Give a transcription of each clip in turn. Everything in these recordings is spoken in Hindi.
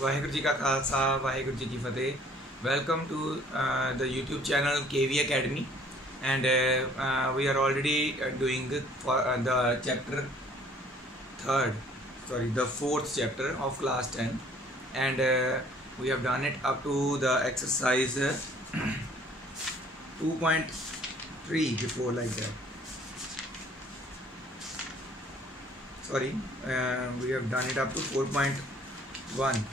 वाहेगुरु जी का खालसा वाहेगुरु जी की फतेह। Welcome to the YouTube channel KV Academy and we are already doing for the chapter the fourth chapter of class 10 and we have done it up to the exercise 2.3 before like that. Sorry, we have done it up to 4.1.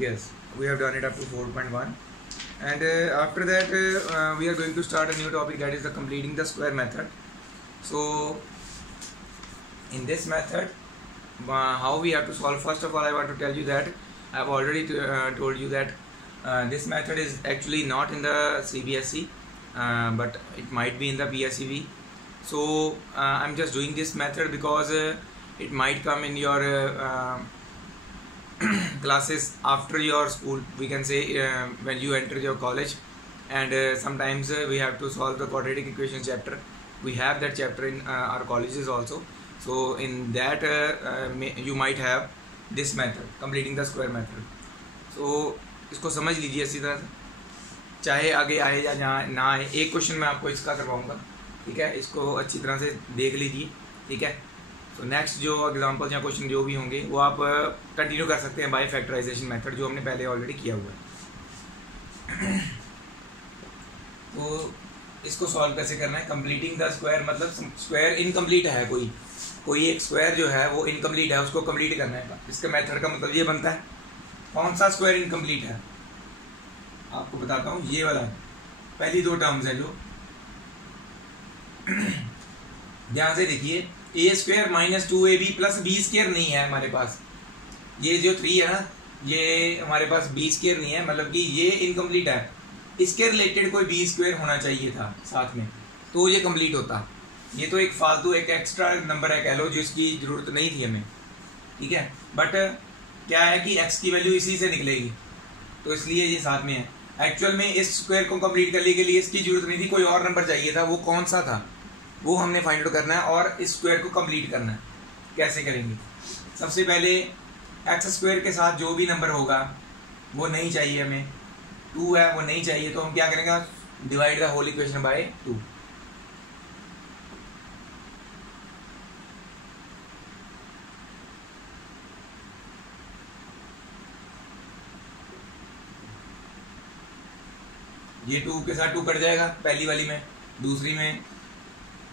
Yes, we have done it up to 4.1 and after that we are going to start a new topic, that is the completing the square method. So in this method how we have to solve, first of all I want to tell you that I have already told you that this method is actually not in the CBSE but it might be in the PSEB. So I'm just doing this method because it might come in your classes after your school, we can say when you enter your college, and sometimes we have to solve the quadratic equation chapter. We have that chapter in our colleges also. So in that you might have this method, completing the square method. So इसको समझ लीजिए इसी तरह से, चाहे आगे आए या ना आए, एक क्वेश्चन मैं आपको इसका करवाऊंगा, ठीक है। इसको अच्छी तरह से देख लीजिए, ठीक है। तो नेक्स्ट जो एग्जांपल या क्वेश्चन जो भी होंगे वो आप कंटिन्यू कर सकते हैं बाय फैक्टराइजेशन मेथड, जो हमने पहले ऑलरेडी किया हुआ है। तो इसको सॉल्व कैसे करना है, कंप्लीटिंग द स्क्वायर, मतलब स्क्वायर इनकम्प्लीट है, कोई एक स्क्वायर जो है वो इनकम्प्लीट है, उसको कंप्लीट करना है। इसका मेथड का मतलब ये बनता है, कौन सा स्क्वायर इनकम्प्लीट है आपको बताता हूँ, ये वाला पहली दो टर्म्स है जो ध्यान से देखिए, a square minus 2ab plus b square नहीं है हमारे पास, ये जो 3 है ना, ये हमारे पास बी स्क्वायर नहीं है, मतलब कि ये इनकम्प्लीट है। इसके रिलेटेड कोई बी स्क्वायर होना चाहिए था साथ में, तो ये कंप्लीट होता। ये तो एक फालतू एक एक्स्ट्रा नंबर है कह लो, जिसकी जरूरत नहीं थी हमें, ठीक है। बट क्या है कि एक्स की वैल्यू इसी से निकलेगी, तो इसलिए ये साथ में है। एक्चुअल में इस स्क्वायर को कंप्लीट करने के लिए इसकी जरूरत नहीं थी, कोई और नंबर चाहिए था, वो कौन सा था वो हमने फाइंड आउट करना है और इस स्क्वायर को कंप्लीट करना है। कैसे करेंगे, सबसे पहले एक्स स्क्वायर के साथ जो भी नंबर होगा वो नहीं चाहिए हमें, 2 है वो नहीं चाहिए, तो हम क्या करेंगे, divide the whole equation by 2। ये 2 के साथ 2 कट जाएगा पहली वाली में, दूसरी में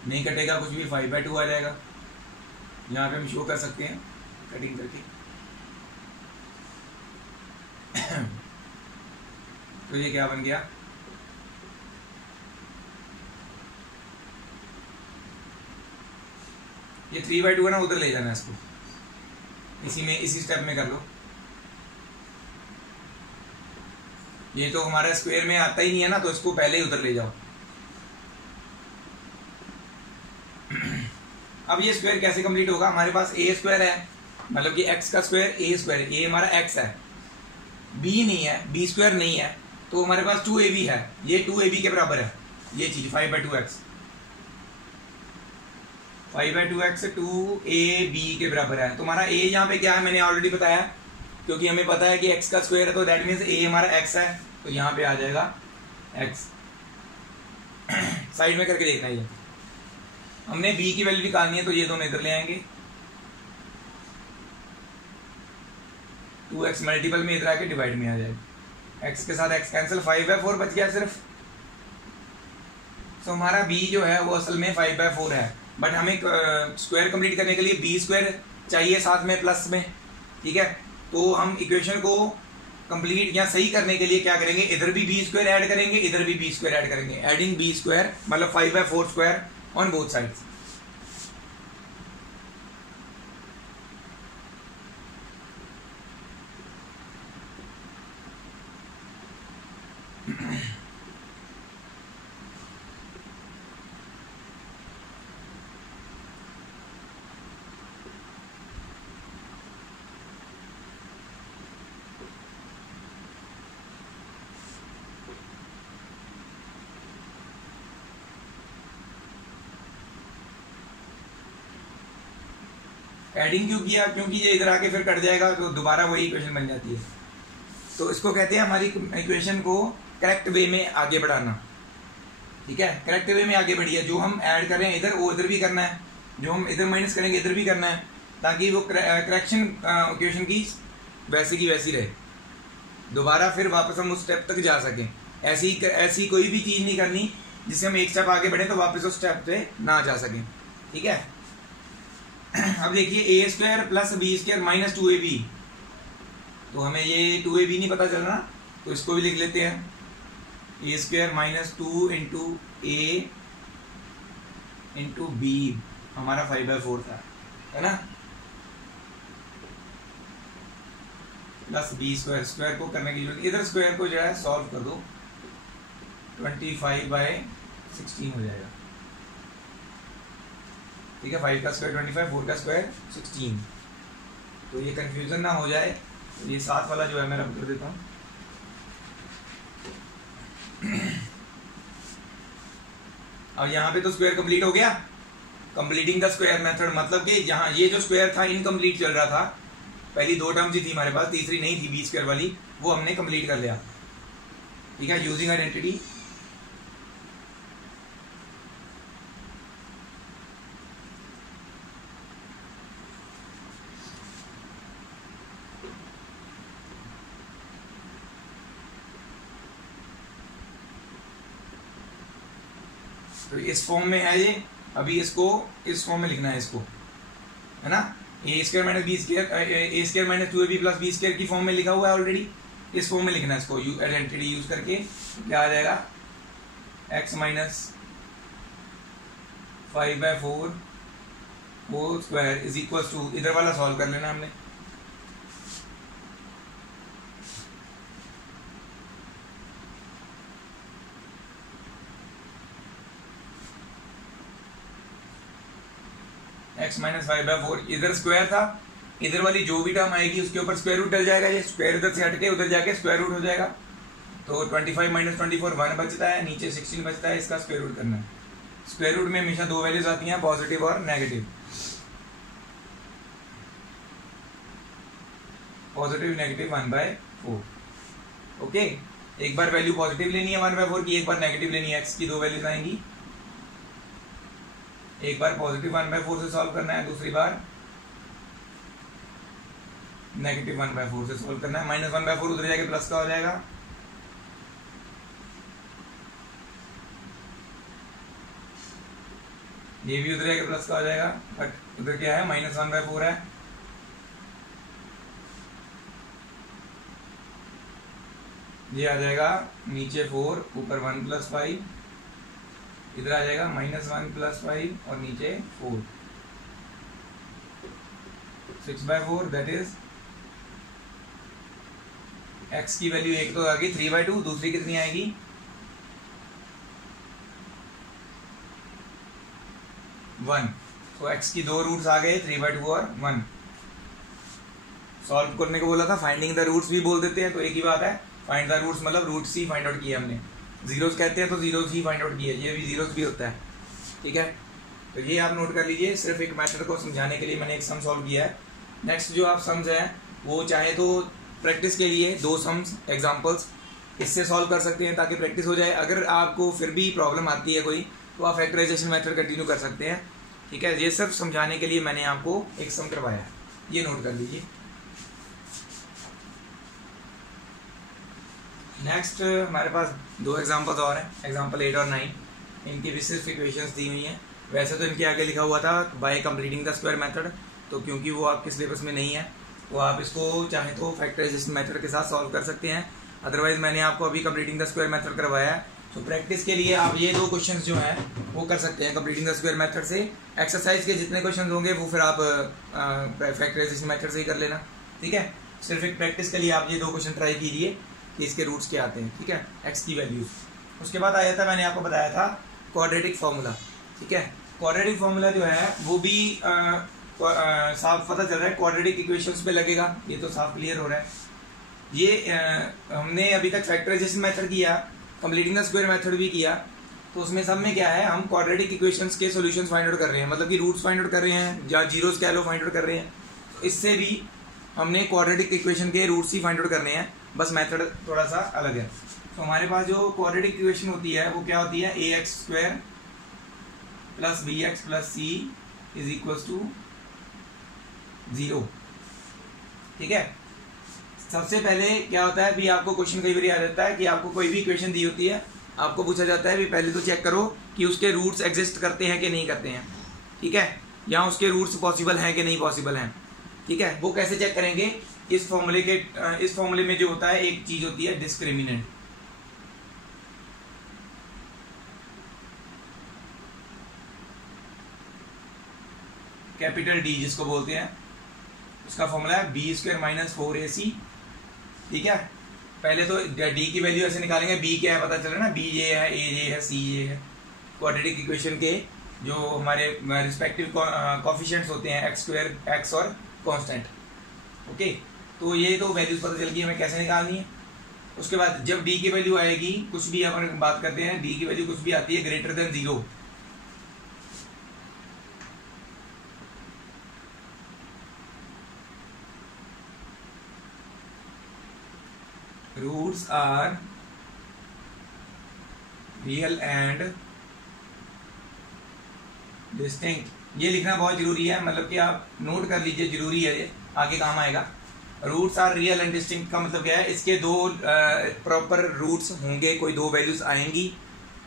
नहीं कटेगा कुछ भी, 5/2 आ जाएगा। यहाँ पे हम शो कर सकते हैं कटिंग करके। तो ये क्या बन गया, ये 3/2 है ना, उधर ले जाना इसको, इसी में इसी स्टेप में कर लो। ये तो हमारा स्क्वायर में आता ही नहीं है ना, तो इसको पहले ही उधर ले जाओ। अब ये स्क्वायर कैसे कंप्लीट होगा, हमारे पास ए स्क्वायर है, मतलब कि एक्स का स्क्वायर ए स्क्वायर, ए हमारा एक्स है, बी नहीं है, बी स्क्वायर नहीं है, तो हमारे पास 2ab है, ये 2ab के बराबर है ये चीज, 5/2x 5/2x 2ab के बराबर है। तो हमारा a यहाँ पे क्या है मैंने ऑलरेडी बताया, क्योंकि हमें पता है कि x का स्क्वायर है, तो दैट मीन्स a हमारा x है, तो यहाँ पे आ जाएगा x। साइड में करके देखना, ये हमने b की वैल्यू निकालनी है, तो ये दोनों इधर ले आएंगे, 2x मल्टीपल में इधर आके डिवाइड में आ जाएगा, x के साथ x कैंसिल, 5/4 बच गया सिर्फ। तो हमारा b जो है वो असल में 5/4 है, बट हमें स्क्वायर कंप्लीट करने के लिए बी स्क्वायर चाहिए साथ में प्लस में, ठीक है। तो हम इक्वेशन को कंप्लीट या सही करने के लिए क्या करेंगे, इधर भी बी स्क्वायर ऐड करेंगे, इधर भी बी स्क्वायर ऐड करेंगे, एडिंग बी स्क्वायर मतलब 5/4 square on both sides. Adding क्यों किया? क्योंकि ये इधर आके फिर कट जाएगा तो दोबारा वही इक्वेशन बन जाती है। तो इसको कहते हैं हमारी इक्वेशन को करेक्ट वे में आगे बढ़ाना। ठीक है, करेक्ट वे में आगे बढ़िए। जो हम ऐड कर रहे हैं इधर, वो इधर भी करना है, जो हम इधर माइनस करेंगे इधर भी करना है, ताकि वो करेक्शन इक्वेशन की वैसे की वैसी रहे, दोबारा फिर वापस हम उस स्टेप तक जा सकें। ऐसी कोई भी चीज़ नहीं करनी जिससे हम एक स्टेप आगे बढ़े तो वापस उस स्टेप पे ना जा सकें। ठीक है, अब देखिए a square plus b square minus 2ab, तो हमें ये 2ab नहीं पता चल रहा, तो इसको भी लिख लेते हैं। ए स्क्वायर माइनस 2 इंटू ए इंटू बी हमारा 5/4 था, है ना, प्लस बी स्क्वायर। स्क्वायर को करने की जरूरत, इधर स्क्वायर को जो है सॉल्व कर दो, 25/16 हो जाएगा। ठीक है, 5 का स्क्वायर 25, 4 का स्क्वायर 16। तो ये कंफ्यूजन ना हो जाए, तो ये 7 वाला जो है मैं रब कर देता हूँ। अब यहाँ पे तो स्क्वायर कंप्लीट हो गया। कंप्लीटिंग द स्क्वायर मेथड मतलब कि जहाँ ये जो स्क्वायर था इनकम्प्लीट चल रहा था, पहली 2 टर्म्स ही थी हमारे पास, तीसरी नहीं थी बी स्क्वायर वाली, वो हमने कंप्लीट कर लिया। ठीक है, यूजिंग आइडेंटिटी। तो इस फॉर्म में है ये, अभी इसको इस फॉर्म में लिखना है इसको, है ना, a square minus b square, a square minus 2ab plus b square की फॉर्म में लिखा हुआ है ऑलरेडी, इस फॉर्म में लिखना है इसको आइडेंटिटी यूज करके। क्या आ जाएगा, x minus 5/4 whole square is equal to, इधर वाला सॉल्व कर लेना हमने, x माइनस 5/4, इधर स्क्वायर था, इधर वाली जो भी टर्म आएगी उसके ऊपर स्क्वायर रूट डल जाएगा, ये स्क्वायर इधर से हटके उधर जाके स्क्वायर रूट हो जाएगा। तो 25 माइनस 24 1 बचता है, नीचे 16 बचता है, इसका स्क्वायर रूट करना है। स्क्वायर रूट में हमेशा 2 वैल्यूज आती हैं, पॉजिटिव और नेगेटिव। Positive negative 1/4। ओके, एक बार वैल्यू पॉजिटिव लेनी है 1/4 की, एक बार नेगेटिव लेनी है, x की 2 वैल्यूज आएंगी। एक बार पॉजिटिव 1/4 से सॉल्व करना है, दूसरी बार नेगेटिव 1/4 से सॉल्व करना है। माइनस 1/4 उधर जाके प्लस का हो जाएगा, ये भी उधर जाके प्लस का हो जाएगा, बट उधर क्या है, माइनस 1/4 है। ये आ जाएगा नीचे 4, ऊपर 1 + 5, इधर आ जाएगा -1 + 5 और नीचे 4, 6/4, दैट इज x की वैल्यू एक तो आ गई 3/2, दूसरी कितनी आएगी 1। तो x की 2 रूट्स आ गए 3/2 और 1। सॉल्व करने को बोला था, फाइंडिंग द रूट्स भी बोल देते हैं, तो एक ही बात है, फाइंड द रूट्स मतलब रूट्स ही फाइंड आउट किए हमने। जीरोस कहते हैं तो जीरोस ही फाइंड आउट किए, ये भी जीरोस भी होता है। ठीक है, तो ये आप नोट कर लीजिए, सिर्फ एक मैथड को समझाने के लिए मैंने एक सम सॉल्व किया है। नेक्स्ट जो आप सम्स हैं वो चाहे तो प्रैक्टिस के लिए 2 सम्स एग्जांपल्स इससे सॉल्व कर सकते हैं ताकि प्रैक्टिस हो जाए। अगर आपको फिर भी प्रॉब्लम आती है कोई, तो आप फैक्टराइजेशन मेथड कंटिन्यू कर सकते हैं। ठीक है, ये सिर्फ समझाने के लिए मैंने आपको एक सम करवाया है, ये नोट कर लीजिए। नेक्स्ट हमारे पास 2 एग्जांपल्स और हैं, एग्जांपल 8 और 9। इनकी भी सिर्फ इक्वेशंस दी हुई हैं। वैसे तो इनके आगे लिखा हुआ था bye completing the square method, तो क्योंकि वो आपके सिलेबस में नहीं है तो आप इसको चाहे तो फैक्टराइजेशन मेथड के साथ सॉल्व कर सकते हैं। अदरवाइज मैंने आपको अभी कंप्लीटिंग द स्क्वायर मेथड करवाया है, तो प्रैक्टिस के लिए आप ये 2 क्वेश्चंस जो हैं वो कर सकते हैं कंप्लीटिंग द स्क्वायर मेथड से। एक्सरसाइज के जितने क्वेश्चन होंगे वो फिर आप फैक्टराइजेशन मेथड से ही कर लेना। ठीक है, सिर्फ एक प्रैक्टिस के लिए आप ये 2 क्वेश्चन ट्राई कीजिए कि इसके रूट्स क्या आते हैं। ठीक है, एक्स की वैल्यूज। उसके बाद आया था, मैंने आपको बताया था क्वाड्रेटिक फार्मूला। ठीक है, क्वाड्रेटिक फार्मूला जो है वो भी साफ पता चल रहा है, क्वाड्रेटिक इक्वेशंस पे लगेगा, ये तो साफ क्लियर हो रहा है। ये हमने अभी तक फैक्टराइजेशन मेथड किया, कंप्लीटिंग द स्क्वायर मेथड भी किया, तो उसमें सब में क्या है, हम क्वाड्रेटिक इक्वेशंस के सॉल्यूशंस फाइंड आउट कर रहे हैं, मतलब कि रूट्स फाइंड आउट कर रहे हैं या जीरोस कह लो फाइंड आउट कर रहे हैं। इससे भी हमने क्वाड्रेटिक इक्वेशन के रूट्स ही फाइंड आउट करने हैं, बस मेथड थोड़ा सा अलग है। तो हमारे पास जो क्वाड्रेटिक इक्वेशन होती है वो क्या होती है, ax² + bx + c = 0। ठीक है, सबसे पहले क्या होता है, भी आपको क्वेश्चन कई बार आ जाता है कि आपको कोई भी इक्वेशन दी होती है, आपको पूछा जाता है भी पहले तो चेक करो कि उसके रूट्स एग्जिस्ट करते हैं कि नहीं करते हैं। ठीक है, या उसके रूट्स पॉसिबल हैं कि नहीं पॉसिबल हैं। ठीक है, वो कैसे चेक करेंगे, इस फॉर्मूले में जो होता है एक चीज होती है डिस्क्रिमिनेंट। कैपिटल डी जिसको बोलते हैं, उसका फॉर्मूला है b² - 4ac। ठीक है, पहले तो डी की वैल्यू ऐसे निकालेंगे, बी क्या है पता चल रहा है ना, बी ये है, ए ये है, सी ये है। क्वाड्रेटिक इक्वेशन के जो हमारे रिस्पेक्टिव कोफिशिएंट्स होते हैं x² x और कांस्टेंट। ओके, तो ये तो वैल्यूज पता चल गई हमें कैसे निकालनी है। उसके बाद जब डी की वैल्यू आएगी, कुछ भी अपन बात करते हैं, डी की वैल्यू कुछ भी आती है greater than 0, roots are real and distinct. ये लिखना बहुत जरूरी है, मतलब कि आप नोट कर लीजिए, जरूरी है, ये आगे काम आएगा। Roots are real and distinct का मतलब क्या है, इसके दो प्रॉपर रूट्स होंगे, कोई दो वैल्यूज आएंगी,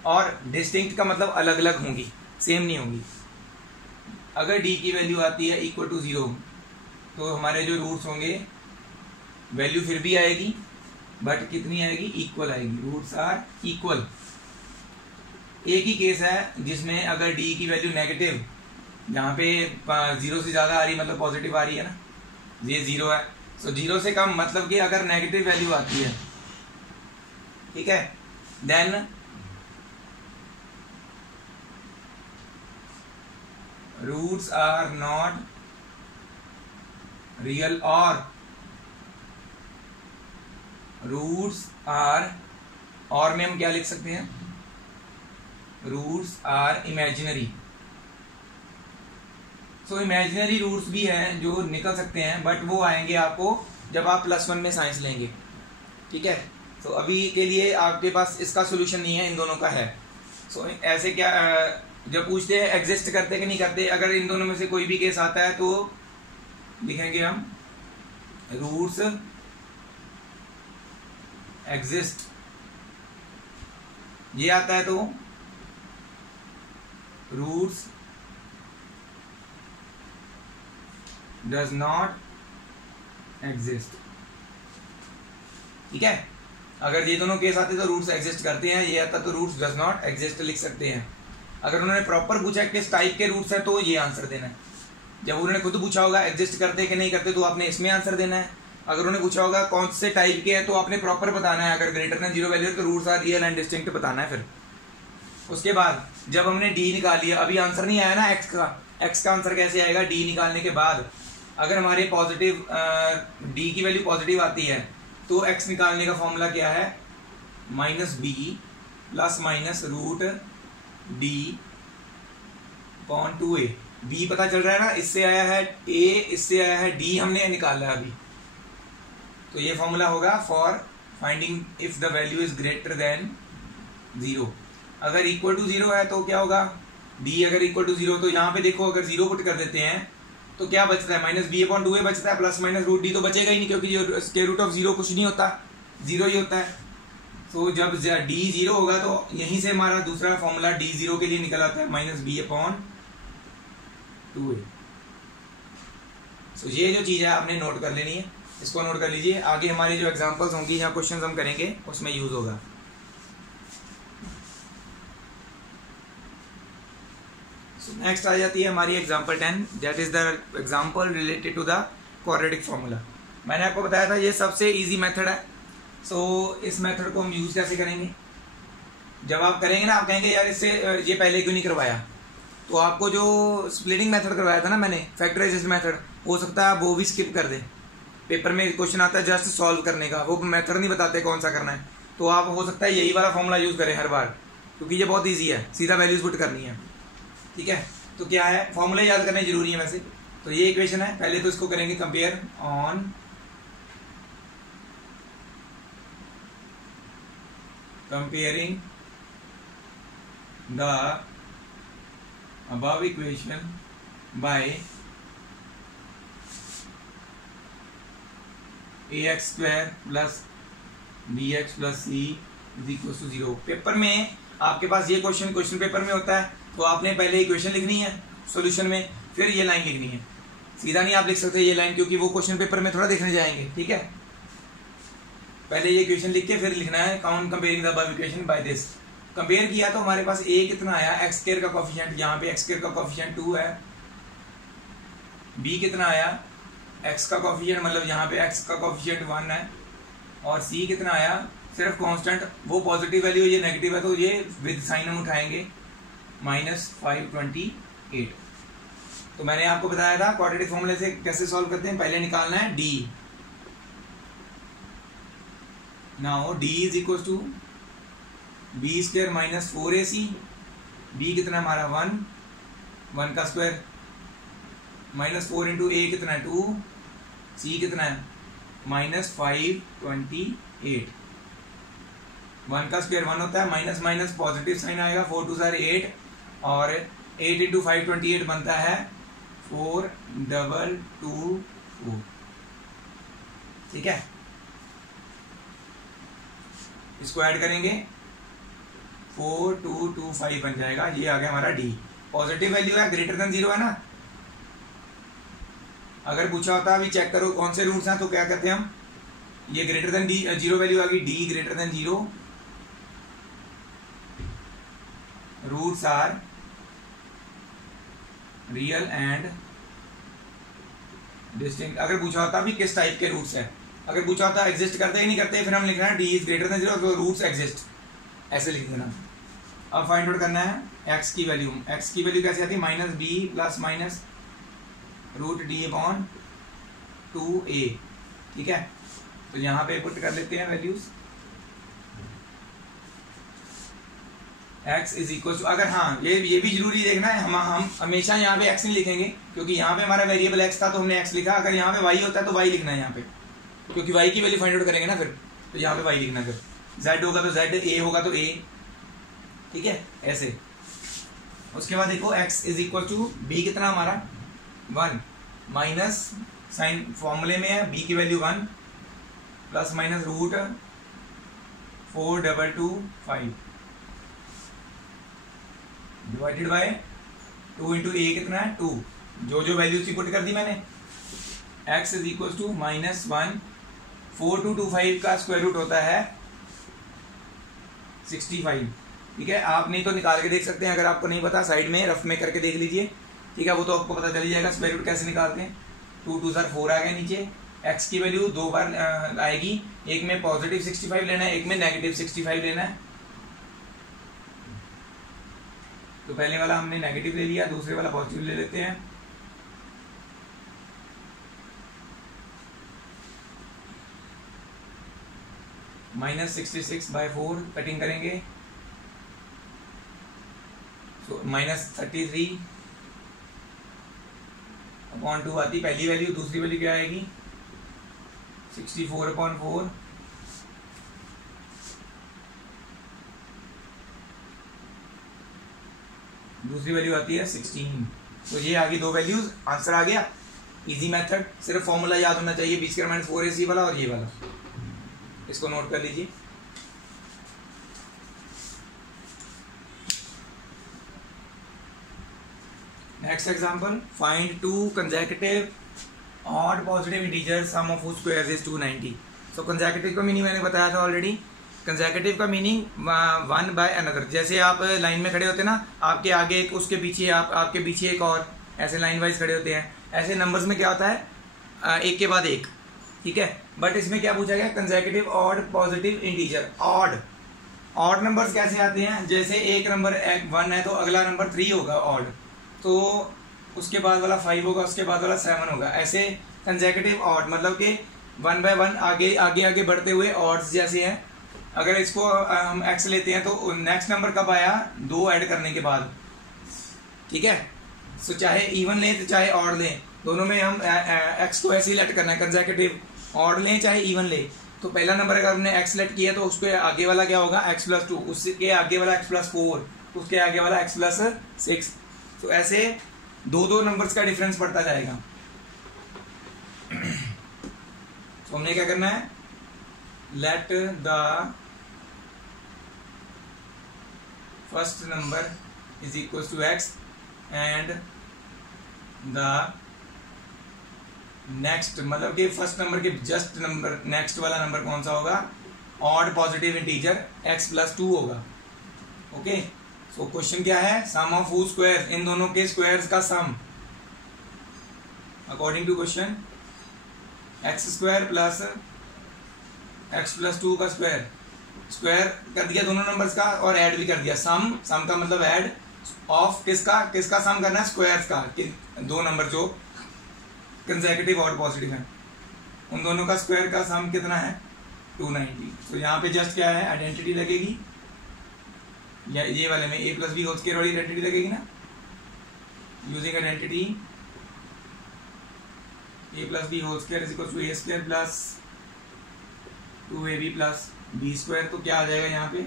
और डिस्टिंक्ट का मतलब अलग अलग होंगी, सेम नहीं होंगी। अगर डी की वैल्यू आती है = 0, तो हमारे जो रूट्स होंगे वैल्यू फिर भी आएगी, बट कितनी आएगी, इक्वल आएगी, रूट्स आर इक्वल। एक ही केस है जिसमें अगर डी की वैल्यू नेगेटिव, जहाँ पे 0 से ज्यादा आ रही मतलब पॉजिटिव आ रही है ना, ये 0 है, तो 0 से कम मतलब कि अगर नेगेटिव वैल्यू आती है, ठीक है, then roots are not real, और रूट्स आर, और में हम क्या लिख सकते हैं, roots are imaginary. So imaginary roots भी हैं जो निकल सकते हैं, बट वो आएंगे आपको जब आप +1 में साइंस लेंगे। ठीक है, तो अभी के लिए आपके पास इसका सोल्यूशन नहीं है, इन दोनों का है। सो ऐसे क्या जब पूछते हैं एग्जिस्ट करते कि नहीं करते, अगर इन दोनों में से कोई भी केस आता है तो लिखेंगे हम रूट्स एग्जिस्ट, ये आता है तो रूट्स डज नॉट एग्जिस्ट। ठीक है, अगर ये दोनों केस आते तो रूट्स एग्जिस्ट करते हैं, ये आता तो रूट्स डज नॉट एग्जिस्ट लिख सकते हैं। अगर उन्होंने प्रॉपर पूछा किस टाइप के रूट्स हैं तो ये आंसर देना है। जब उन्होंने खुद पूछा होगा एग्जिस्ट करते कि नहीं करते तो आपने इसमें आंसर देना है। अगर उन्होंने पूछा होगा कौन से टाइप के हैं तो आपने प्रॉपर बताना है, अगर ग्रेटर देन 0 वैल्यू तो roots are real and distinct बताना है। फिर उसके बाद जब हमने डी निकाल लिया, अभी आंसर नहीं आया ना एक्स का आंसर कैसे आएगा, डी निकालने के बाद अगर हमारे पॉजिटिव डी की वैल्यू पॉजिटिव आती है तो एक्स निकालने का फॉर्मूला क्या है, -b ± root D upon 2a। b पता चल रहा है ना, इससे आया है a, इससे आया है d, हमने निकाला है अभी, तो ये फॉर्मूला होगा for finding if the value is greater than 0। अगर इक्वल टू 0 है तो क्या होगा, d अगर इक्वल टू 0, तो यहाँ पे देखो अगर 0 पुट कर देते हैं तो क्या बचता है, -b/2a बचता है, ± रूट d तो बचेगा ही नहीं, क्योंकि स्क्वायर रूट ऑफ 0 कुछ नहीं होता, 0 ही होता है। तो जब d 0 होगा तो यहीं से हमारा दूसरा फॉर्मूला d 0 के लिए निकल आता है -b/2a। तो ये जो चीज है आपने नोट कर लेनी है, इसको नोट कर लीजिए, आगे हमारी जो एग्जांपल्स होंगी या क्वेश्चंस हम करेंगे उसमें यूज होगा। नेक्स्ट आ जाती है हमारी example 10, that is the example related to the quadratic formula. मैंने आपको बताया था ये सबसे इजी मेथड है। सो इस मेथड को हम यूज कैसे करेंगे, जब आप करेंगे ना आप कहेंगे यार इससे ये पहले क्यों नहीं करवाया, तो आपको जो स्प्लिटिंग मेथड करवाया था ना मैंने, फैक्टराइजेशन मेथड, हो सकता है आप वो भी स्किप कर दें। पेपर में क्वेश्चन आता है जस्ट सॉल्व करने का, वो मेथड नहीं बताते कौन सा करना है, तो आप हो सकता है यही वाला फॉर्मूला यूज करें हर बार। क्योंकि ये बहुत ईजी है, सीधा वैल्यूज पुट करनी है। ठीक है, तो क्या है, फॉर्मूले याद करने जरूरी है वैसे। तो ये इक्वेशन है, पहले तो इसको करेंगे compare on comparing the above equation by ax square plus bx plus c is equal to 0। Paper में आपके पास ये क्वेश्चन पेपर में होता है, तो आपने पहले इक्वेशन लिखनी है सॉल्यूशन में, फिर ये लाइन लिखनी है। सीधा नहीं आप लिख सकते ये लाइन, क्योंकि वो क्वेश्चन पेपर में थोड़ा देखने जाएंगे। ठीक है, पहले ये इक्वेशन लिख के फिर लिखना है count comparing the above equation by this. Compare किया तो हमारे पास a कितना आया, एक्स स्क्वायर का कोएफिशिएंट, यहाँ पे एक्स स्क्वायर का कोएफिशिएंट 2 है। b कितना आया, x का कोएफिशिएंट, मतलब यहाँ पे x का कोएफिशिएंट 1 है। और c कितना आया, सिर्फ कांस्टेंट, वो पॉजिटिव वैल्यू, ये नेगेटिव है, तो ये विद साइन हम उठाएंगे -528। तो मैंने आपको बताया था क्वाड्रेटिक फॉर्मूले से कैसे सॉल्व करते हैं। पहले निकालना है d। Now d is equal to b square minus 4ac। b कितना हमारा 1 का स्क्वायर माइनस 4 इंटू a कितना है 2, c कितना है -528। 1 का स्क्वायर 1 होता है, माइनस माइनस पॉजिटिव साइन आएगा, 4 2 8, और 8 इंटू 528 बनता है 4224। ठीक है, इसको ऐड करेंगे 4225 बन जाएगा। ये आ गया हमारा डी। पॉजिटिव वैल्यू है, ग्रेटर देन 0 है ना। अगर पूछा होता अभी चेक करो कौन से रूट्स हैं, तो क्या कहते हैं हम, ये ग्रेटर देन डी 0 वैल्यू आ गई, D greater than 0, roots are real and distinct. अगर पूछा होता भी किस टाइप के रूट्स है, अगर पूछा होता एग्जिस्ट करते ही नहीं करते, फिर हम लिखना है डी इज ग्रेटर देन 0, तो रूट्स एग्जिस्ट, ऐसे लिख देना। अब फाइंड आउट करना है एक्स की वैल्यू। एक्स की वैल्यू कैसे आती है, minus B plus minus root D upon 2a। ठीक है, तो यहाँ पे पुट कर लेते हैं values. x is equal to, अगर हाँ ये भी जरूरी देखना है, हम हमेशा यहाँ पे x नहीं लिखेंगे, क्योंकि यहाँ पे हमारा वेरिएबल x था तो हमने x लिखा। अगर यहाँ पे y होता है तो y लिखना है यहाँ पे, क्योंकि y की वैल्यू फाइंड आउट करेंगे ना फिर, तो यहाँ पे y लिखना है। फिर z होगा तो z, a होगा तो a। ठीक है, ऐसे। उसके बाद देखो x is equal to b कितना हमारा 1, माइनस साइन फॉर्मूले में है b की value 1 plus minus root 4225 divided by 2 into a कितना है 2। जो वैल्यूज की पुट कर दी मैंने। x इज इक्वल टू -1, 4225 का स्क्वायर रूट होता है 65। ठीक है, आप नहीं तो निकाल के देख सकते हैं, अगर आपको नहीं पता साइड में रफ में करके देख लीजिए। ठीक है, वो तो आपको पता चल जाएगा स्क्वायर रूट कैसे निकालते हैं। 2 2 4 आ गया नीचे। x की वैल्यू 2 बार आएगी, एक में पॉजिटिव 65 लेना है, एक में नेगेटिव 65 लेना है। तो पहले वाला हमने नेगेटिव ले लिया, दूसरे वाला पॉजिटिव ले लेते हैं। -66/4 कटिंग करेंगे, तो -33 अपॉन 2 आती पहली वैल्यू। दूसरी वैल्यू क्या आएगी 64/4, दूसरी वैल्यू आती है 16। तो ये आ गई 2 वैल्यूज, आंसर आ गया। इजी मेथड, सिर्फ फॉर्मूला याद होना चाहिए, b स्क्वायर माइनस 4ac वाला और ये वाला, इसको नोट कर लीजिए। Next example, find 2 consecutive odd positive integer sum of which squares is 290। So consecutive का मीनिंग मैंने बताया था ऑलरेडी। कंसेक्यूटिव का मीनिंग 1 बाय अनदर। जैसे आप लाइन में खड़े होते हैं ना, आपके आगे एक, उसके पीछे आपके पीछे एक और, ऐसे लाइन वाइज खड़े होते हैं। ऐसे नंबर्स में क्या होता है, एक के बाद एक। ठीक है, बट इसमें क्या पूछा गया, consecutive odd positive integer. Odd numbers कैसे आते हैं, जैसे एक नंबर 1 है तो अगला नंबर 3 होगा ऑड, तो उसके बाद वाला 5 होगा, उसके बाद वाला 7 होगा। ऐसे कंसेक्यूटिव ऑड मतलब कि 1 बाय 1 आगे आगे आगे बढ़ते हुए ऑड्स जैसे हैं, अगर इसको हम x लेते हैं तो नेक्स्ट नंबर कब आया, 2 ऐड करने के बाद, ठीक है। सो चाहे इवन लें तो चाहे ऑड लें, दोनों में हम x को ऐसे ही लेट करना है कंसेक्यूटिव, ऑड लें चाहे इवन लें। तो पहला नंबर अगर हमने x लेट किया तो उसके आगे वाला क्या होगा, x+2, उसके आगे वाला x+4, उसके आगे वाला x+6। तो ऐसे 2 नंबर्स का डिफरेंस पड़ता जाएगा। तो हमने क्या करना है, let the first number is equal to x and the next, मतलब कि फर्स्ट नंबर के जस्ट नंबर नेक्स्ट वाला नंबर कौन सा होगा, ऑड पॉजिटिव इंटीजर x+2 होगा। ओके, सो क्वेश्चन क्या है, सम ऑफ हूज स्क्वायर, इन दोनों के स्क्वायर्स का sum according to question x² plus x+2 का स्क्वायर, स्क्वायर कर दिया दोनों नंबर्स का और ऐड भी कर दिया, सम का मतलब ऐड ऑफ किसका सम करना है, स्क्वायर्स का, दो नंबर जो कंसेक्यूटिव और पॉजिटिव है उन दोनों का स्क्वायर का सम कितना है, 290। तो यहाँ पे जस्ट क्या है, आइडेंटिटी लगेगी, या ये वाले में a+b होल स्क्वायर वाली आइडेंटिटी लगेगी ना, using identity a+b whole square is equal to a² plus 2ab plus b²। तो क्या आ जाएगा यहाँ पे,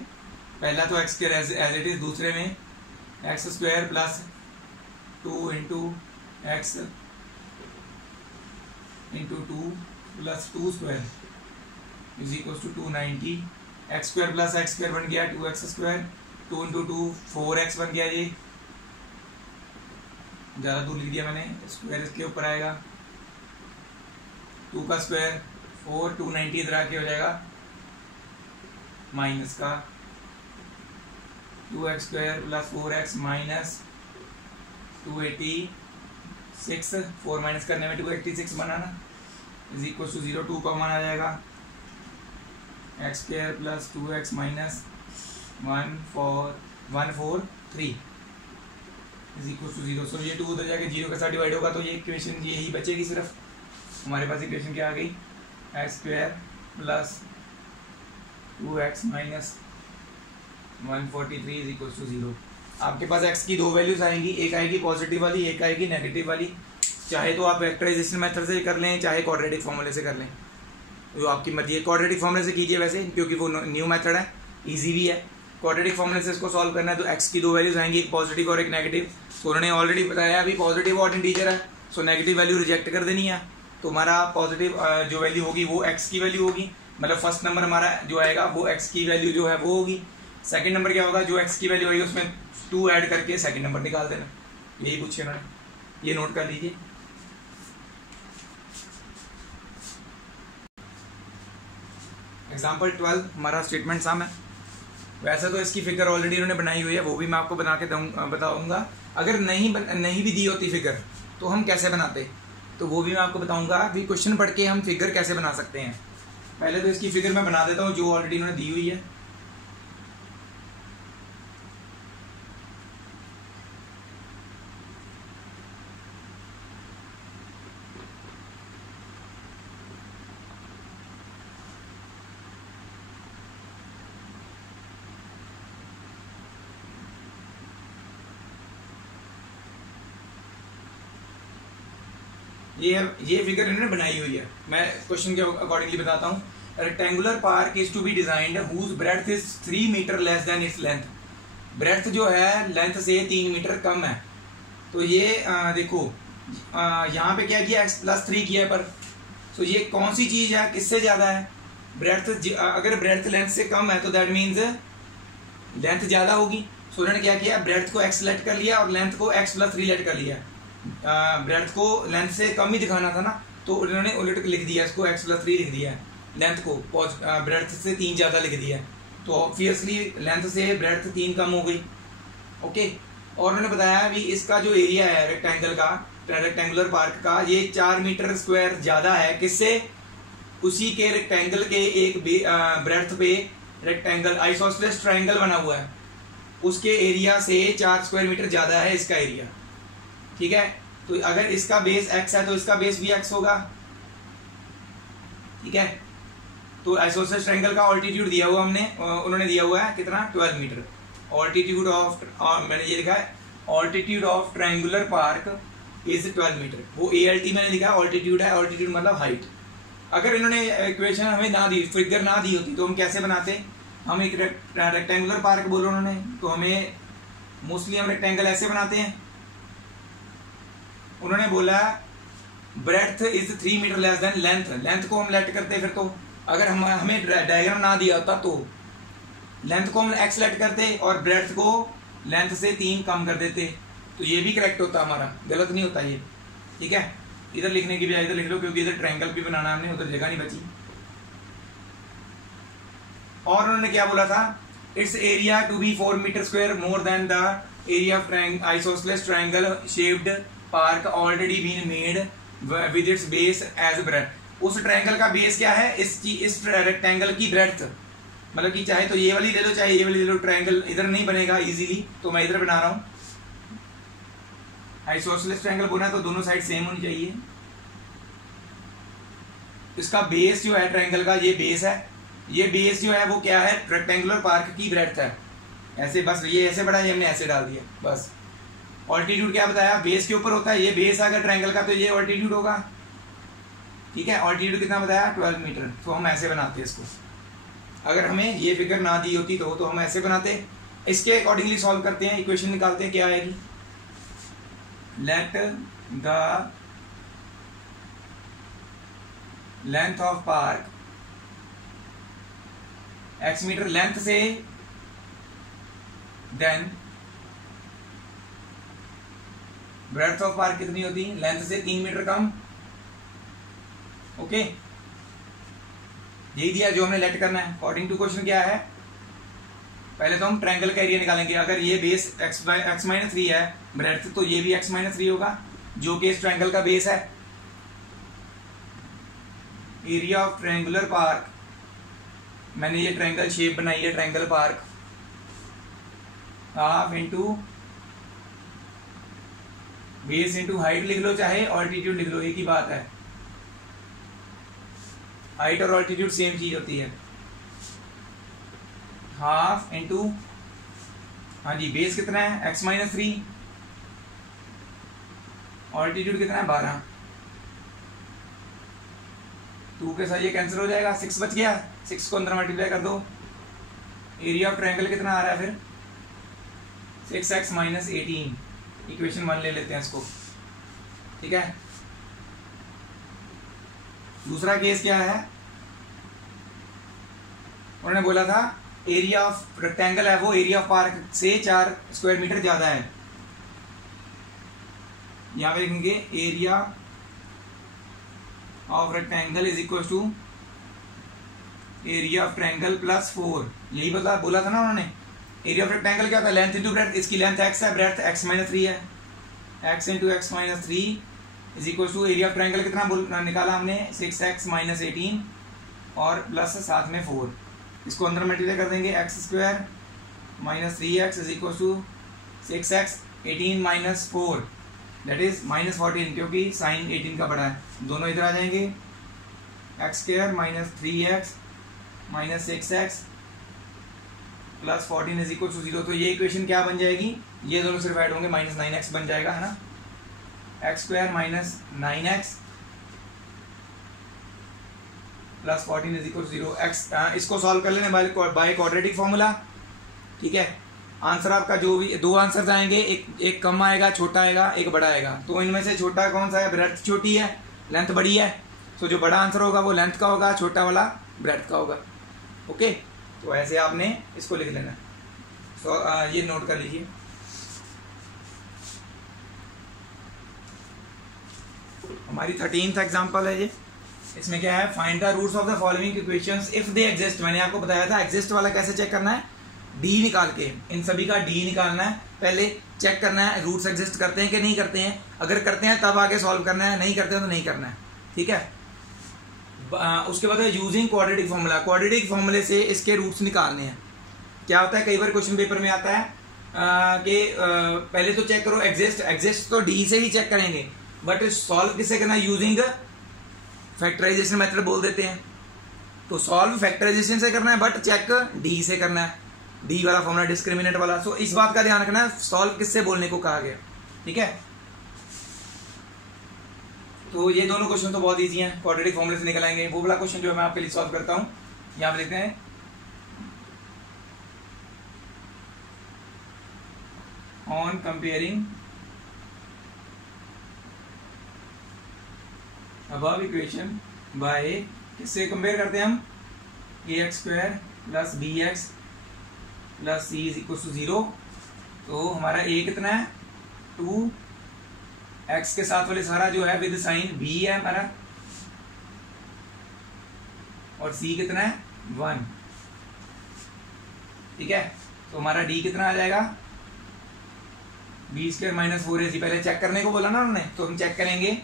पहला तो x² एज इट इज, दूसरे में x² plus 2 into x into 2 plus 2² is equal to 290, x² plus x² बन गया 2x², 2 इंटू 2 4x बन गया, ये ज़्यादा दूर लिख दिया मैंने, स्क्वायर इसके ऊपर आएगा, 2 का स्क्वायर 4, 290 इधर आके हो जाएगा माइनस का 2x² plus 4x minus 286, 4 minus करने में 286 बनाना इज इक्वल टू 0, 2 का मान आ जाएगा x² plus 2x minus 143 is equal to 0। So ये 2 उधर जाके 0 के साथ डिवाइड होगा, तो ये इक्वेशन यही बचेगी सिर्फ हमारे पास। इक्वेशन क्या आ गई, x² plus 2x minus 143 is equal to 0। आपके पास x की 2 वैल्यूज आएंगी, एक आएगी पॉजिटिव वाली, एक आएगी नेगेटिव वाली। चाहे तो आप वेक्टराइजेशन मेथड से कर लें, चाहे क्वाड्रेटिक फॉर्मूले से कर लें, जो आपकी मर्जी है। क्वाड्रेटिक फॉर्मूले से कीजिए वैसे, क्योंकि वो न्यू मेथड है, इजी भी है। क्वाड्रेटिक फॉर्मूले से इसको सॉल्व करना है तो x की 2 वैल्यूज आएंगी, एक पॉजिटिव और एक नेगेटिव। सो उन्होंने ऑलरेडी बताया अभी पॉजिटिव ऑड इंटीजर है, सो नेगेटिव वैल्यू रिजेक्ट कर देनी है। तो हमारा पॉजिटिव जो वैल्यू होगी वो x की वैल्यू होगी, मतलब फर्स्ट नंबर हमारा जो आएगा वो x की वैल्यू जो है वो होगी। सेकंड नंबर क्या होगा, जो x की वैल्यू होगी उसमें 2 ऐड करके सेकंड नंबर निकाल देना, यही पूछे उन्होंने, ये नोट कर लीजिए। एग्जाम्पल 12 हमारा स्टेटमेंट सम है। वैसे तो इसकी फिगर ऑलरेडी उन्होंने बनाई हुई है, वो भी मैं आपको बना के बताऊंगा। अगर नहीं भी दी होती फिगर तो हम कैसे बनाते, तो वो भी मैं आपको बताऊंगा। अभी क्वेश्चन पढ़ के हम फिगर कैसे बना सकते हैं। पहले तो इसकी फिगर मैं बना देता हूँ जो ऑलरेडी उन्होंने दी हुई है। ये फिगर इन्होंने बनाई हुई है, मैं क्वेश्चन के अकॉर्डिंगली बताता हूँ। Rectangular park is to be designed whose breadth is 3 metre less than its length. Breadth जो है लेंथ से 3 मीटर कम है। तो ये देखो यहाँ पे क्या किया, x+3 किया है, पर तो ये कौन सी चीज है, किससे ज्यादा है, ब्रेड्थ। अगर ब्रेड्थ लेंथ से कम है तो दैट मीन्स लेंथ ज्यादा होगी। सो उन्होंने क्या किया, ब्रेड्थ को x लेट कर लिया और लेंथ को x+3 लेट कर लिया। ब्रेड्थ को लेंथ से कम ही दिखाना था ना, तो उन्होंने उलट लिख दिया, इसको x+3 लिख दिया है, लेंथ को ब्रेड्थ से 3 ज़्यादा लिख दिया है। तो ऑब्वियसली लेंथ से ब्रेड्थ 3 कम हो गई। ओके, और उन्होंने बताया भी इसका जो एरिया है रेक्टेंगल का, रेक्टेंगुलर पार्क का, ये 4 मीटर स्क्वायर ज़्यादा है। किससे, उसी के रेक्टेंगल के एक ब्रेड्थ पे रेक्टेंगल आइसोसेलेस ट्रायंगल बना हुआ है, उसके एरिया से 4 स्क्वायर मीटर ज़्यादा है इसका एरिया। ठीक है, तो अगर इसका बेस x है तो इसका बेस भी x होगा। ठीक है, तो आइसोसेलेस ट्रायंगल का ऑल्टीट्यूड दिया हुआ हमने, उन्होंने दिया हुआ है कितना 12 मीटर। ऑल्टीट्यूड ऑफ, मैंने ये लिखा है altitude of triangular park is 12 metre. वो ALT मैंने लिखा है, ऑल्टीट्यूड है, ऑल्टीट्यूड मतलब हाइट। अगर इन्होंने इक्वेशन हमें ना दी, फिगर ना दी होती तो हम कैसे बनाते? हम एक रेक्टेंगुलर पार्क बोलो उन्होंने, तो हमें मोस्टली हम रेक्टेंगल ऐसे बनाते हैं। उन्होंने बोला breadth is 3 metre less than length, length को हम लेट करते। फिर तो अगर हमें डायग्राम ना दिया होता तो लेंथ को हम x लेट करते और ब्रेड्थ को लेंथ से 3 कम कर देते, तो ये भी करेक्ट होता हमारा, गलत नहीं होता ये। ठीक है, इधर लिखने की बजाय इधर लिख लो, क्योंकि इधर ट्रायंगल भी बनाना हमने, उधर जगह नहीं बची। और उन्होंने क्या बोला था? Its area to be 4 metre square more than the area of isosceles triangle shaped park already been made with its base as breadth. उस ट्रायंगल का बेस क्या है? इस रेक्टेंगल की ब्रेड्थ, मतलब कि चाहे तो ये वाली ले लो चाहे ये वाली ले लो, ट्रायंगल इधर नहीं बनेगा इजीली, तो मैं इधर बना रहा हूं। आइसोसेलेस ट्रायंगल बना तो दोनों साइड सेम होनी चाहिए। इसका बेस जो है ट्रायंगल का, ये बेस है, ये बेस जो है वो क्या है? रेक्टेंगुलर पार्क की ब्रेड्थ है। ऐसे बस ये ऐसे बढ़ा, ये हमने ऐसे डाल दिया बस। ऑल्टीट्यूड क्या बताया? बेस के ऊपर होता है, ये बेस अगर ट्रायंगल का तो ये ऑल्टीट्यूड होगा। ठीक है, ऑल्टीट्यूड कितना बताया? 12 मीटर। तो हम ऐसे बनाते हैं इसको। अगर हमें ये फिगर ना दी होती तो हम ऐसे बनाते। इसके अकॉर्डिंगली सॉल्व करते हैं, इक्वेशन निकालते हैं। क्या आएगी? Let the length of park x metre length से, देन ब्रेड्थ ऑफ पार्क कितनी होती है? लेंथ से 3 मीटर कम। ओके, यही दिया जो हमने लेट करना है। अकॉर्डिंग टू क्वेश्चन क्या है? पहले तो हम ट्रायंगल का एरिया निकालेंगे। अगर ये बेस x-3 है ब्रेड्थ, तो ये भी x-3 होगा, जो कि इस ट्रायंगल का बेस है। एरिया ऑफ ट्रायंगुलर पार्क, मैंने ये ट्रायंगल शेप बनाई है, triangle park, half into base into height लिख लो, चाहे ऑल्टीट्यूड लिख लो, एक ही बात है। हाइट और ऑल्टीट्यूड सेम चीज होती है। हाफ इंटू, हाँ जी, बेस कितना है? x-3, ऑल्टीट्यूड कितना है? 12। 2 के साथ ये कैंसिल हो जाएगा, 6 बच गया, 6 को अंदर मल्टीप्लाई कर दो। एरिया ऑफ ट्रायंगल कितना आ रहा है फिर? 6x - 18। इक्वेशन 1 ले लेते हैं इसको। ठीक है, दूसरा केस क्या है? उन्होंने बोला था एरिया ऑफ रेक्टेंगल है वो एरिया ऑफ पार्क से 4 स्क्वायर मीटर ज्यादा है। यहां पे लिखेंगे area of rectangle is equal to area of triangle plus 4। यही बोला था ना उन्होंने। एरिया ऑफ रेक्टेंगल क्या होता है? Length into breadth. इसकी लेंथ x है, ब्रेड्थ x-3 है। x into x-3 is equal to area of triangle कितना निकाला हमने? 6x - 18 और प्लस साथ में 4। इसको अंदर मल्टीप्लाई कर देंगे। x² - 3x is equal to 6x 18 - 4 that is -14, क्योंकि साइन 18 का बड़ा है। दोनों इधर आ जाएंगे। x² - 3x - 6x plus 14 is equal to 0। तो ये इक्वेशन क्या बन जाएगी? ये दोनों सिर्फ ऐड होंगे, -9x बन जाएगा, है ना। x² - 9x plus 14 is equal to 0। इसको सॉल्व कर लेने बाय क्वाड्रेटिक फॉर्मूला। ठीक है, आंसर आपका जो भी 2 आंसर आएंगे, एक कम आएगा, छोटा आएगा, एक बड़ा आएगा। तो इनमें से छोटा कौन सा है? ब्रेड्थ छोटी है, लेंथ बड़ी है, तो जो बड़ा आंसर होगा वो लेंथ का होगा, छोटा वाला ब्रेड्थ का होगा। ओके, तो ऐसे आपने इसको लिख लेना। तो ये नोट कर लीजिए। हमारी 13th एग्जांपल है ये। इसमें क्या है? Find the roots of the following equations if they exist. मैंने आपको बताया था एग्जिस्ट वाला कैसे चेक करना है, डी निकाल के, इन सभी का डी निकालना है। पहले चेक करना है रूट्स एग्जिस्ट करते हैं कि नहीं करते हैं। अगर करते हैं तब आगे सॉल्व करना है, नहीं करते हैं तो नहीं करना है। ठीक है, उसके बाद यूजिंग क्वाड्रेटिक फॉर्मूला। क्वाड्रेटिक फॉर्मूले से इसके रूट्स निकालने हैं। क्या होता है, कई बार क्वेश्चन पेपर में आता है कि पहले तो चेक करो एग्जिस्ट, एग्जिस्ट तो डी से ही चेक करेंगे, बट सॉल्व किससे करना है? यूजिंग फैक्टराइजेशन मेथड बोल देते हैं। तो सॉल्व फैक्टराइजेशन से करना है, बट चेक डी से करना है, डी वाला फॉर्मूला डिस्क्रिमिनेंट वाला। सो इस बात का ध्यान रखना है सॉल्व किससे बोलने को कहा गया, ठीक है। तो ये दोनों क्वेश्चन तो बहुत इजी हैं, क्वाड्रेटिक फॉर्मूले से निकल आएंगे। वो वाला क्वेश्चन जो है मैं आपके लिए सॉल्व करता हूँ, यहाँ पे लिखते हैं on comparing above equation by, किससे कंपेयर करते हैं हम, ax square plus bx plus c is equal to 0। तो हमारा a कितना है 2, x के साथ वाले सारा जो है विद साइन b है हमारा, और c कितना है 1, ठीक है। तो हमारा d कितना आ जाएगा, b स्क्वायर माइनस 4ac, पहले चेक करने को बोला ना उन्होंने, तो हम चेक करेंगे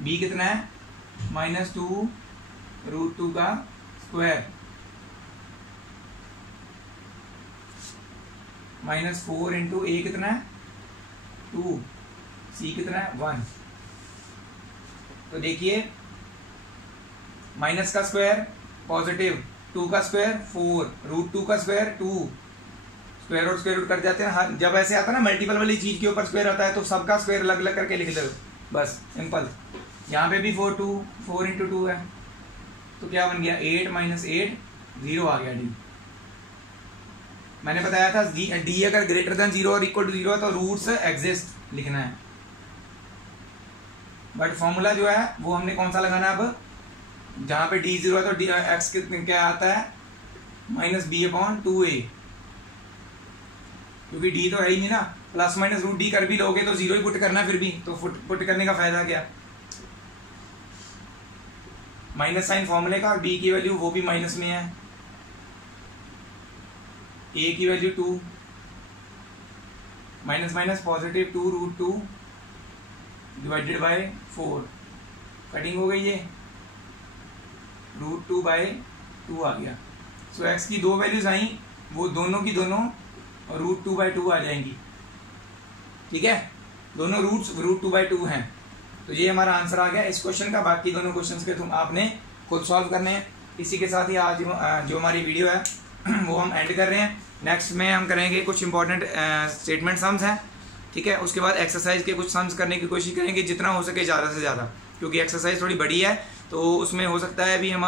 b कितना है -2√2 का स्क्वायर -4 इंटू a कितना है 2, c कितना है 1। तो देखिए माइनस का स्क्वायर पॉजिटिव, 2 का स्क्वायर 4, √2 का स्क्वायर 2, स्क्वायर और स्क्वायर रूट कट जाते हैं। हाँ, जब ऐसे आता है ना मल्टीपल वाली चीज के ऊपर स्क्वायर आता है तो सबका स्क्वायर अलग अलग करके लिख दो, बस सिंपल। यहाँ पे भी 4 इंटू 2 है, तो क्या बन गया 8 - 8, 0 आ गया डी। मैंने बताया था डी अगर ग्रेटर देन 0 और इक्वल टू 0 है तो रूट्स एग्जिस्ट लिखना है, बट फॉर्मूला जो है वो हमने कौन सा लगाना है अब, जहां पे डी 0 है तो एक्स क्या आता है -b/2a, क्योंकि डी तो है ही नहीं ना, प्लस माइनस रूट डी कर भी लोगे तो 0 ही पुट करना है फिर भी, तो पुट करने का फायदा क्या, माइनस साइन फॉर्मूले का, और b की वैल्यू वो भी माइनस में है, a की value 2, minus minus positive 2√2 divided by 4, cutting हो गई, ये √2/2 आ गया। सो x की दो वैल्यूज आई, वो दोनों की दोनों √2/2 आ जाएंगी, ठीक है, दोनों रूट्स √2/2 हैं। तो ये हमारा आंसर आ गया इस क्वेश्चन का। बाकी दोनों क्वेश्चंस के तुम आपने खुद सॉल्व करने हैं। इसी के साथ ही आज जो हमारी वीडियो है वो हम एंड कर रहे हैं। नेक्स्ट में हम करेंगे कुछ इंपॉर्टेंट स्टेटमेंट सम्स हैं, ठीक है, उसके बाद एक्सरसाइज के कुछ सम्स करने की कोशिश करेंगे जितना हो सके ज़्यादा से ज़्यादा, क्योंकि एक्सरसाइज थोड़ी बड़ी है तो उसमें हो सकता है अभी हम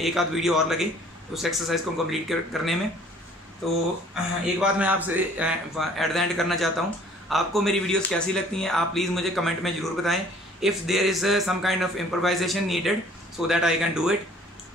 एक आध वीडियो और लगे उस एक्सरसाइज को कंप्लीट करने में। तो एक बात मैं आपसे एट द एंड करना चाहता हूँ, आपको मेरी वीडियोस कैसी लगती हैं आप प्लीज़ मुझे कमेंट में ज़रूर बताएं। If there is some kind of improvisation needed so that I can do it.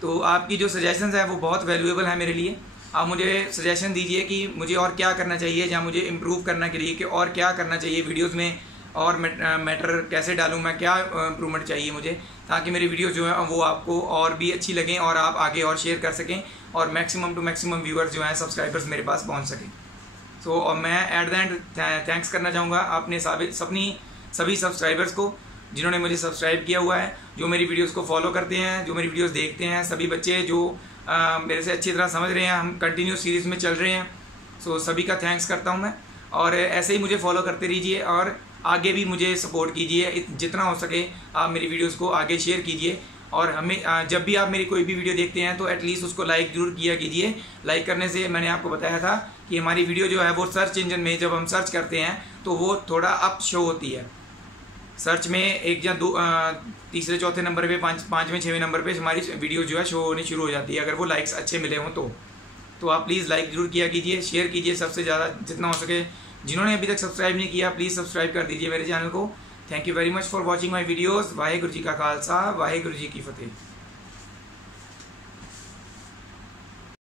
तो आपकी जो सजेशंस है वो बहुत वैल्यूएबल है मेरे लिए। आप मुझे सजेशन दीजिए कि मुझे और क्या करना चाहिए, या मुझे इम्प्रूव करने के लिए कि और क्या करना चाहिए वीडियोज़ में, और मैटर कैसे डालूँ मैं, क्या इम्प्रूवमेंट चाहिए मुझे, ताकि मेरी वीडियो जो है वो आपको और भी अच्छी लगें और आप आगे और शेयर कर सकें और मैक्सिमम टू मैक्सिमम व्यूअर्स जो हैं सब्सक्राइबर्स मेरे पास पहुंच सकें। सो मैं एट द एंड थैंक्स करना चाहूँगा अपने सभी सब्सक्राइबर्स को जिन्होंने मुझे सब्सक्राइब किया हुआ है, जो मेरी वीडियोस को फॉलो करते हैं, जो मेरी वीडियोस देखते हैं, सभी बच्चे जो मेरे से अच्छी तरह समझ रहे हैं, हम कंटिन्यू सीरीज़ में चल रहे हैं। सो सभी का थैंक्स करता हूँ मैं, और ऐसे ही मुझे फॉलो करते रहिए और आगे भी मुझे सपोर्ट कीजिए, जितना हो सके आप मेरी वीडियोस को आगे शेयर कीजिए। और हमें जब भी आप मेरी कोई भी वीडियो देखते हैं तो एटलीस्ट उसको लाइक जरूर किया कीजिए। लाइक करने से मैंने आपको बताया था कि हमारी वीडियो जो है वो सर्च इंजन में जब हम सर्च करते हैं तो वो थोड़ा अप शो होती है, सर्च में एक या दो तीसरे चौथे नंबर पे, पाँचवें छठवें नंबर पे हमारी वीडियो जो है शो होनी शुरू हो जाती है अगर वो लाइक्स अच्छे मिले हों तो आप प्लीज़ लाइक जरूर किया कीजिए, शेयर कीजिए सबसे ज़्यादा जितना हो सके। जिन्होंने अभी तक सब्सक्राइब नहीं किया प्लीज़ सब्सक्राइब कर दीजिए मेरे चैनल को। Thank you very much for watching my videos. Waheguru ji का खालसा, वाहेगुरु जी की फतेह।